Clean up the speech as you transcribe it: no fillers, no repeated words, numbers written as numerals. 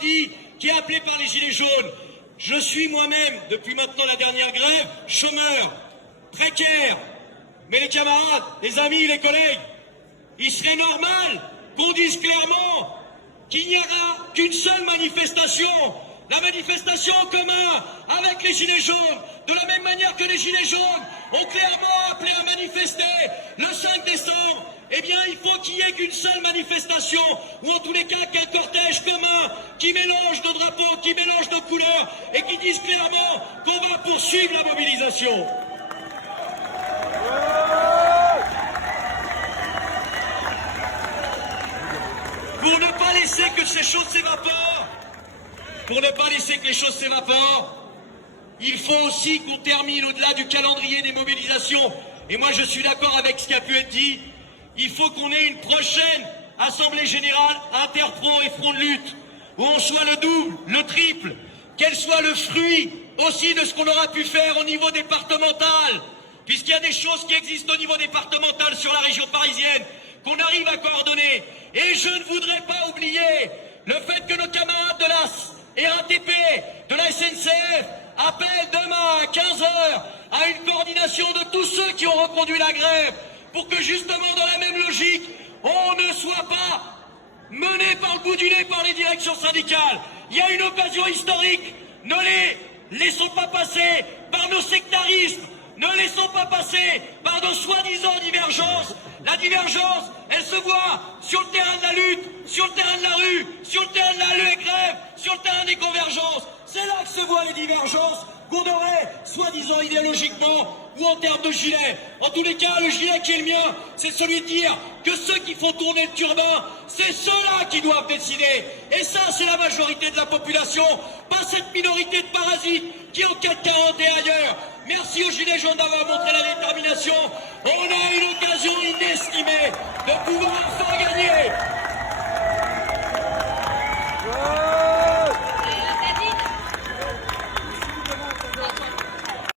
samedi, qui est appelé par les Gilets jaunes. Je suis moi-même, depuis maintenant la dernière grève, chômeur, précaire. Mais les camarades, les amis, les collègues, il serait normal qu'on dise clairement qu'il n'y aura qu'une seule manifestation, la manifestation en commun avec les Gilets jaunes, de la même manière que les Gilets jaunes ont clairement appelé à manifester le 5 décembre. Eh bien, il faut qu'il n'y ait qu'une seule manifestation, ou en tous les cas qu'un cortège commun qui mélange nos drapeaux, qui mélange nos couleurs, et qui dise clairement qu'on va poursuivre la mobilisation. Pour ne pas laisser que ces choses s'évaporent, il faut aussi qu'on termine au-delà du calendrier des mobilisations. Et moi, je suis d'accord avec ce qui a pu être dit. Il faut qu'on ait une prochaine Assemblée Générale Interpro et Front de lutte, où on soit le double, le triple, qu'elle soit le fruit aussi de ce qu'on aura pu faire au niveau départemental, puisqu'il y a des choses qui existent au niveau départemental sur la région parisienne, qu'on arrive à coordonner. Et je ne voudrais pas oublier le fait que nos camarades de la RATP, de la SNCF, appellent demain à 15 h à une coordination de tous ceux qui ont reconduit la grève, pour que justement dans la même logique, on ne soit pas mené par le bout du nez par les directions syndicales. Il y a une occasion historique, ne les laissons pas passer par nos sectarismes, ne laissons pas passer par nos soi-disant divergences. La divergence, elle se voit sur le terrain de la lutte, sur le terrain de la rue, sur le terrain de la grève, sur le terrain des convergences. C'est là que se voient les divergences qu'on aurait, soi-disant idéologiquement, ou en termes de gilet. En tous les cas, le gilet qui est le mien, c'est celui de dire que ceux qui font tourner le turbin, c'est ceux-là qui doivent décider. Et ça, c'est la majorité de la population, pas cette minorité de parasites qui, en 440 et ailleurs. Merci aux Gilets jaunes d'avoir montré la détermination. On a une occasion inestimée de pouvoir